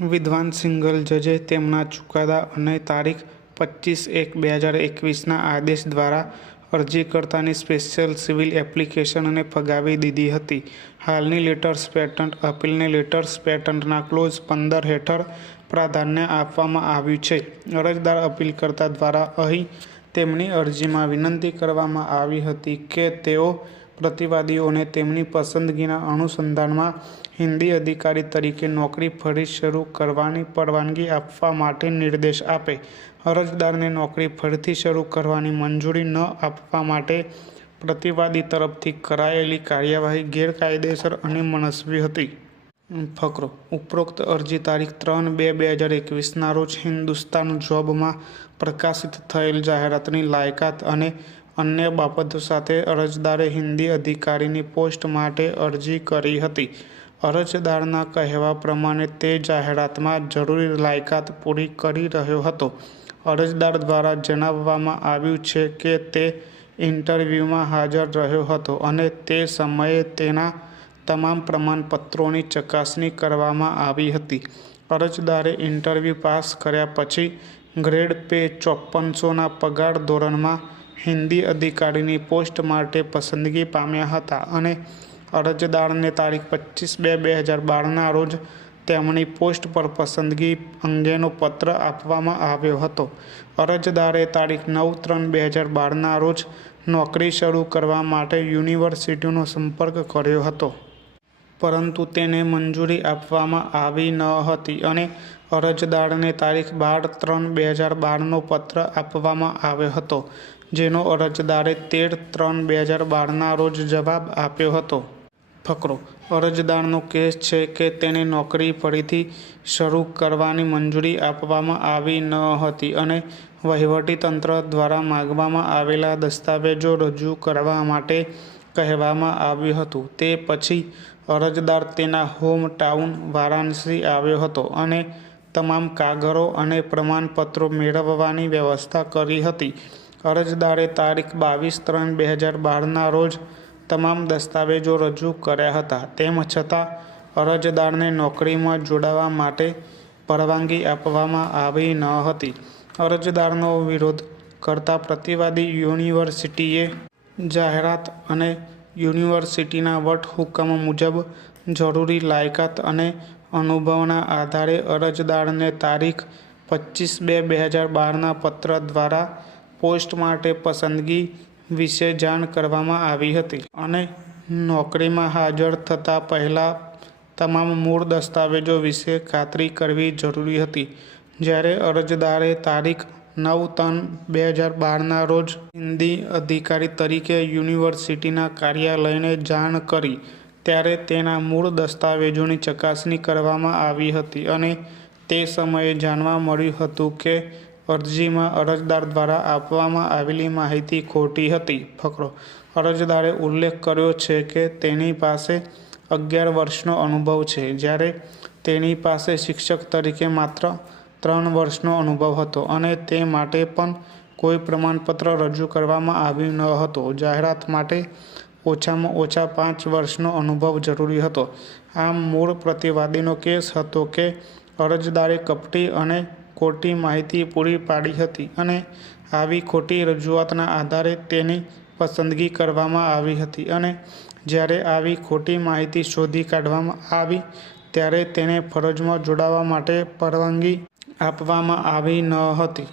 વિદ્વાન સિંઘલ જજે તેમના ચુકાદા અને તારીખ 25/1/2021ના આદેશ દ્વારા અરજીકર્તાની સ્પેશિયલ સિવિલ એપ્લિકેશનને ફગાવી દીધી હતી. હાલની લેટર્સ પેટન્ટ અપીલને લેટર્સ પેટન્ટના ક્લોઝ 15 હેઠળ પ્રાધાન્ય આપવામાં આવ્યું છે. અરજદાર અપીલકર્તા દ્વારા અહીં તેમની અરજીમાં વિનંતી કરવામાં આવી હતી કે તેઓ પ્રતિવાદીઓને તેમની પસંદગીના અનુસંધાનમાં હિન્દી અધિકારી તરીકે નોકરી ફરી શરૂ કરવાની પરવાનગી આપવા માટે નિર્દેશ આપે. અરજદારને નોકરી ફરીથી શરૂ કરવાની મંજૂરી ન આપવા માટે પ્રતિવાદી તરફથી કરાયેલી કાર્યવાહી ગેરકાયદેસર અને મનસ્વી હતી. ફકરો: ઉપરોક્ત અરજી તારીખ 3/2/2021ના રોજ હિન્દુસ્તાન જોબમાં પ્રકાશિત થયેલ જાહેરાતની લાયકાત અને અન્ય બાબતો સાથે અરજદારે હિન્દી અધિકારીની પોસ્ટ માટે અરજી કરી હતી. અરજદારના કહેવા પ્રમાણે તે જાહેરાતમાં જરૂરી લાયકાત પૂરી કરી રહ્યો હતો. અરજદાર દ્વારા જણાવવામાં આવ્યું છે કે તે ઇન્ટરવ્યૂમાં હાજર રહ્યો હતો અને તે સમયે તેના તમામ પ્રમાણપત્રોની ચકાસણી કરવામાં આવી હતી. અરજદારે ઇન્ટરવ્યૂ પાસ કર્યા પછી ગ્રેડ પે 5400ના પગાર ધોરણમાં હિન્દી અધિકારીની પોસ્ટ માટે પસંદગી પામ્યા હતા અને અરજદારને તારીખ 25/2/2012ના રોજ તેમની પોસ્ટ પર પસંદગી અંગેનો પત્ર આપવામાં આવ્યો હતો. અરજદારે તારીખ 9/3/2012ના રોજ નોકરી શરૂ કરવા માટે યુનિવર્સિટીનો સંપર્ક કર્યો હતો. પરંતુ તેને મંજૂરી આપવામાં આવી ન હતી અને અરજદારને તારીખ 12/3/2012નો પત્ર આપવામાં આવ્યો હતો, જેનો અરજદારે 13/3/2012ના રોજ જવાબ આપ્યો હતો. ફકરો: અરજદારનો કેસ છે કે તેને નોકરી ફરીથી શરૂ કરવાની મંજૂરી આપવામાં આવી ન હતી અને વહીવટીતંત્ર દ્વારા માંગવામાં આવેલા દસ્તાવેજો રજૂ કરવા માટે કહેવામાં આવ્યું હતું. તે પછી અરજદાર તેના હોમ ટાઉન વારાણસી આવ્યો હતો અને તમામ કાગળો અને પ્રમાણપત્રો મેળવવાની વ્યવસ્થા કરી હતી. અરજદારે તારીખ 22/3/2012ના રોજ તમામ દસ્તાવેજો રજૂ કર્યા હતા. તેમ છતાં અરજદારને નોકરીમાં જોડાવા માટે પરવાનગી આપવામાં આવી ન હતી. અરજદારનો વિરોધ કરતા પ્રતિવાદી યુનિવર્સિટીએ જાહેરાત અને યુનિવર્સિટીના વટહુકમ મુજબ જરૂરી લાયકાત અને અનુભવના આધારે અરજદારને તારીખ 25/2/2012ના પત્ર દ્વારા પોસ્ટ માટે પસંદગી વિશે જાણ કરવામાં આવી હતી અને નોકરીમાં હાજર થતા પહેલા તમામ મૂળ દસ્તાવેજો વિશે ખાતરી કરવી જરૂરી હતી. જ્યારે અરજદારે તારીખ 9/3/2012ના રોજ હિન્દી અધિકારી તરીકે યુનિવર્સિટીના કાર્યાલયને જાણ કરી, ત્યારે તેના મૂળ દસ્તાવેજોની ચકાસણી કરવામાં આવી હતી અને તે સમયે જાણવા મળ્યું હતું કે અરજીમાં અરજદાર દ્વારા આપવામાં આવેલી માહિતી ખોટી હતી. ફકરો: અરજદારે ઉલ્લેખ કર્યો છે કે તેની પાસે 11 વર્ષનો અનુભવ છે, જ્યારે તેની પાસે શિક્ષક તરીકે માત્ર 3 વર્ષનો અનુભવ હતો અને તે માટે પણ કોઈ પ્રમાણપત્ર રજૂ કરવામાં આવ્યું ન હતું. જાહેરાત માટે ઓછામાં ઓછા 5 વર્ષનો અનુભવ જરૂરી હતો. આમ, મૂળ પ્રતિવાદીનો કેસ હતો કે અરજદારે કપટી અને ખોટી માહિતી પૂરી પાડી હતી અને આવી ખોટી રજૂઆતના આધારે તેની પસંદગી કરવામાં આવી હતી અને જ્યારે આવી ખોટી માહિતી શોધી કાઢવામાં આવી ત્યારે તેને ફરજમાં જોડાવા માટે પરવાનગી આપવામાં આવી ન હતી.